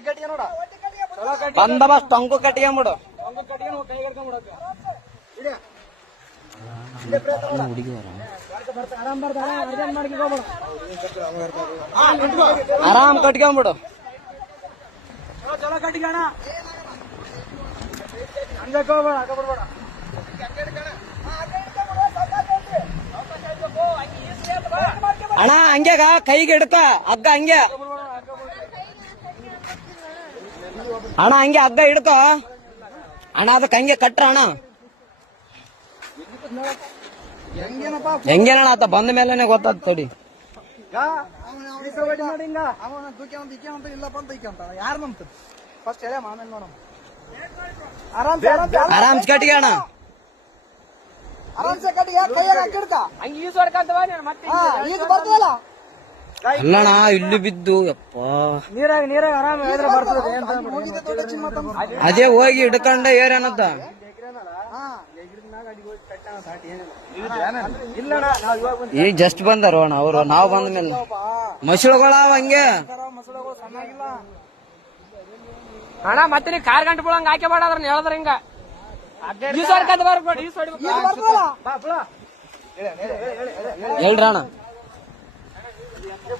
ಒಟ್ಟಿ ಕಟ್ಟಿಗೆ ನೋಡ ಬಂದೋಬಸ್ತ್ ಟೊಂಕು ಕಟ್ಕೊಂಬಿಡು ಒಂದು ಕಟ್ಟಿಗೆ ಕೈ ಹಿಡ್ಕೊಂಡ್ಬಿಡಕ ಆರಾಮ್ ಕಟ್ಕೊಂಬಿಡು. ಚಲೋ, ಚಲೋ ಕಟ್ಟಿಗೆ ಅಣ್ಣ. ಹಂಗಕ್ಕೆ ಹೋಗ್ಬೇಡ ಹಂಗ ಬಿಡ್ಬೇಡ. ಅಣ್ಣ ಹಂಗ್ಯಾಗ ಕೈಗೆ ಇಡ್ತ ಹಗ್ಗ ಹಂಗೆ. ಅಣ್ಣ ಹಂಗೆ ಹಗ್ಗ ಹಿಡ್ಕ. ಅಣ್ಣ ಅದಕ್ಕೆ ಹಂಗೆ ಕಟ್ರ ಅಣ್ಣ. ಹೆಂಗೇನಪ್ಪ ಹೆಂಗೇನಣ್ಣ ಆತ? ಬಂದ ಮೇಲೆ ಗೊತ್ತಾದ ತಡಿ. ಆರಾಮ್ಸ್ ಕಟ್ಟಿಗೆ ಅಣ್ಣ. ಆರಾಮ್ಸೆ ಕಟ್ಟಿಗೆ ಕೈಯಾಗ ಹಾಕಿಡ್ಕ? ಹಂಗ ಈಸ್ ಹೊಡ್ಕಂತವ ನೀನ್ ಮತ್ತೆ ಈಸ್ ಬರ್ತದಲ್ಲ? ಅಲ್ಲಣ್ಣ ಇಲ್ಲಿ ಬಿದ್ದು ಯಪ್ಪ. ನೀರಾಗ ನೀರಾಗ ಆರಾಮ ಹೇಳಿದ್ರೆ ಬರ್ತದೆ ಅದೇ ಹೋಗಿ ಹಿಡ್ಕೊಂಡ ಏರೇನತ್ತ ಈಗ ಜಸ್ಟ್ ಬಂದಾರ ಅಣ್ಣ ಅವರು ನಾವು ಬಂದ ಮೇಲೆ. ಮಸಳುಗಳ ಹಂಗೆ. ಮಸೂಳೆಗಳು ಅಣ್ಣ ಮತ್ತೆ ನೀ ಕಾರ್ ಗಂಟೆ ಬಿಡಂಗ ಹಾಕಿ ಬೇಡ ಅದ್ರ ಹೇಳಿದ್ರ ಹಿಂಗ. ಬರ್ಬೇಡ ಈಸ್ ಬರ್ತದಲ್ಲ ಬಾ ಬಿಡ ಹೇಳ್ರ ಅಣ್ಣ ಬ್ಯಾಗ್ ಚಾಲು ಬ್ಯಾಗ್ ಚಾಲು ಬ್ಯಾಗ್ ಚಾಲು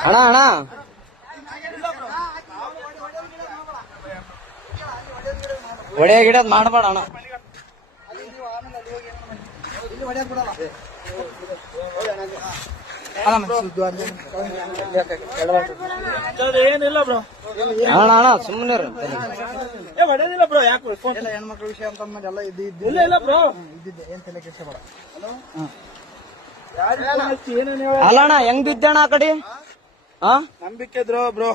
ಅಣ್ಣ ಅಣ್ಣ. ಒಡೆಯ ಗಿಡದ್ ಮಾಡಬೇಡ ಅಣ್ಣ. ಏನಿಲ್ಲ ಬ್ರೋ ಅಣ್ಣ ಅಣ್ಣ ಸುಮ್ಮನೆ ಏ ಹೊಡೆದಿಲ್ಲ ಬ್ರೋ ಯಾಕೆ ಎಲ್ಲ ಹೆಣ್ಮಕ್ಳ ವಿಷಯ ಅಂತ ಅಂದ್ಮೇಲೆ ಎಲ್ಲ ಇದ್ದು ಇಲ್ಲ ಇಲ್ಲ ಬ್ರೋ. ಇದ್ದಿದ್ದೆ. ಏನ್ ತಲೆ ಕೆಡಿಸಬೇಡ. ಏನೇನು ಹೇಳ ಅಲ್ಲ ಅಣ್ಣ ಹೆಂಗ್ ಬಿದ್ದಣ್ಣ ಆ ಕಡೆ? ಹಾ ನಂಬಿಕೆ ಇದ್ರು ಬ್ರೋ.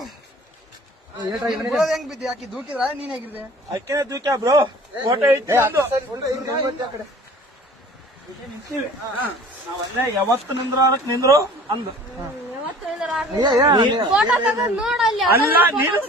ಹೆಂಗ್ ಬಿದ್ದಿ? ಯಾಕೆ ದೂಕಿದ್ರ? ನೀನ್ ಹೇಗಿದ್ದೆ? ಅಕ್ಕನೆ ದೂಕ್ಯ ಬ್ರೋ? ಫೋಟೋ ಐತಿ ನಾವಲ್ಲೇ ಯಾವತ್ತು ನಿಂದ್ರ ನಿಂದ್ರು ಅಂದು. ಫೋಟೋ ತಗೊಂಡ್ ನೋಡಲ್ಲಿ ಅಲ್ಲ, ನೀನು-